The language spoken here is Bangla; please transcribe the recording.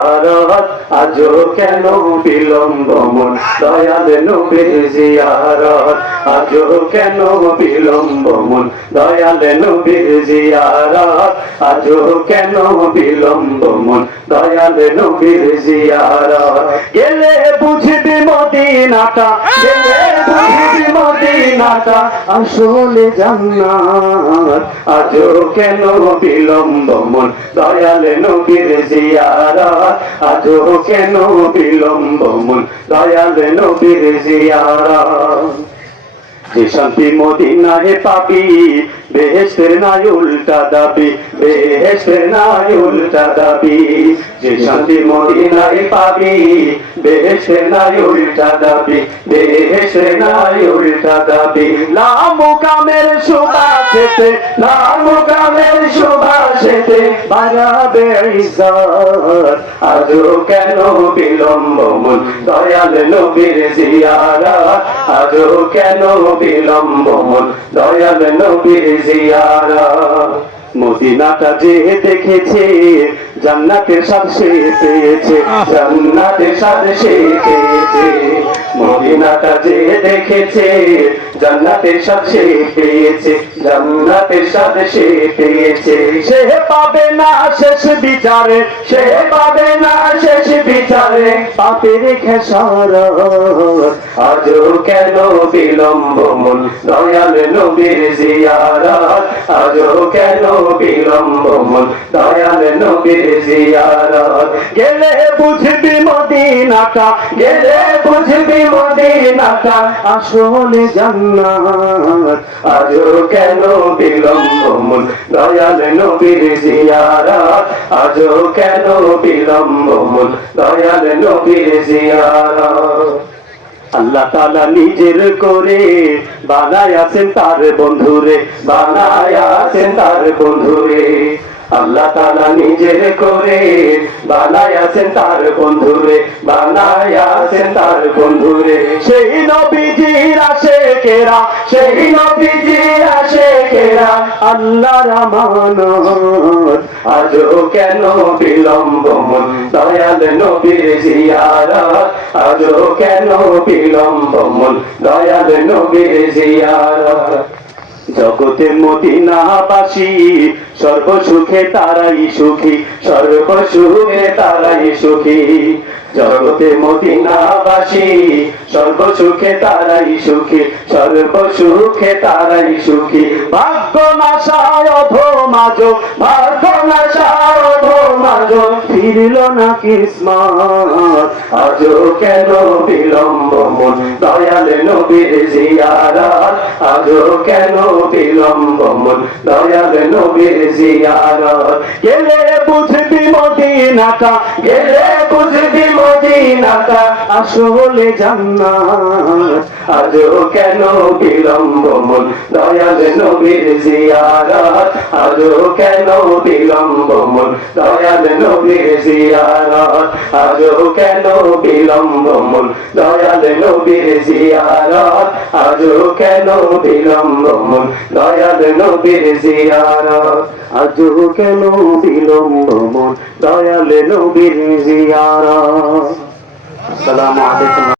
আজও কেন বিলম্ব মন দয়াল নবীর জিয়ারত, আজও কেন বিলম্ব মন দয়াল নবীর জিয়ারত, আজও কেন বিলম্ব মন দয়াল নবীর জিয়ারত। গেলে বুঝবি মদিনাটা, গেলে বুঝবি মদিনাটা আসলে জান্নাত, আজও কেন বিলম্ব মন দয়াল নবীর জিয়ারত, আজও কেন বিলম্ব মন দয়াল নবীর জিয়ারত। যে শান্তি মদিনায় পাবি বেহেশতের নাই উল্টা দাবি, বেহেশতের নাই উল্টা দাবি। যে শান্তি মদিনায় পাবি বেহেশতের নাই উল্টা দাবি, বেহেশতের নাই উল্টা দাবি। লামুকামের সুবাসেতে, লামুকামের সুবাসেতে বাড়াবে ইজ্জত, আজও কেন বিলম্ব মন দয়াল নবীর জিয়ারত, আজও কেন বিলম্ব মন দয়াল নবীর জিয়ারত। মদিনাটা যে দেখেছে জান্নাতের স্বাদ সে পেয়েছে, জান্নাতের স্বাদ সে পেয়েছে। মদিনাটা যে দেখেছে জান্নাতের স্বাদ সে পেয়েছে, জান্নাতের স্বাদ সে পেয়েছে। সে পাবে না শেষ বিচারে, সে পাবে না শেষ বিচারে পাপের খেসারত, আজও কেন বিলম্ব মন দয়াল নবীর জিয়ারত, আজও কেন বিলম্ব মন দয়াল নবীর জিয়ারত। গেলে বুঝবি মদিনাটা, গেলে বুঝবি মদিনাটা আসলে জান্নাত, আজও কেন বিলম্ব মন দয়াল নবীর জিয়ারত, আজও কেন বিলম্ব মন দয়াল নবীর জিয়ারত। আল্লাহ তাআলা নিজের করে বানায় আছেন তার বন্ধুরে, বানায় আছেন তার বন্ধুরে। আল্লাহ তাআলা নিজের করে বানায় আছেন তার বন্ধুরে, বানায় আছেন তার বন্ধুরে। সেই নবীজির আশিকেরা, সেই নবীজির আশিকেরা আল্লাহর আমানত, আজও কেন বিলম্ব মন দয়াল নবীর জিয়ারত, আজও কেন বিলম্ব মন দয়াল নবীর জিয়ারত। জগতে মদিনাবাসী সর্বসুখে তারাই সুখী, সর্বসুখে তারাই সুখী। জগতে মদিনাবাসী সর্বসুখে তারাই সুখী, সর্বসুখে তারাই সুখী। ভাগ্য নাশায় অধমাজ, ভাগ্য নাশায় অধমাজ ফিরল না কিসমত, আজও কেন বিলম্ব মন দয়াল নবীর জিয়ারত, আজও কেন বিলম্ব মন দয়াল নবীর জিয়ারত। গেলে বুঝবি মদিনাটা, গেলে বুঝবি মদিনাটা আসলে জান্নাত, আজও কেন বিলম্ব মন দয়াল নবীর জিয়ারত, আজও কেন বিলম্ব মন দয়াল নবীর জিয়ারত, আজও কেন বিলম্ব মন দয়াল নবীর জিয়ারত, আজও কেন বিলম্ব মন দয়াল নবীর জিয়ারত, আজও কেন বিলম্ব মন দয়াল নবীর জিয়ারত। আসসালামু আলাইকুম।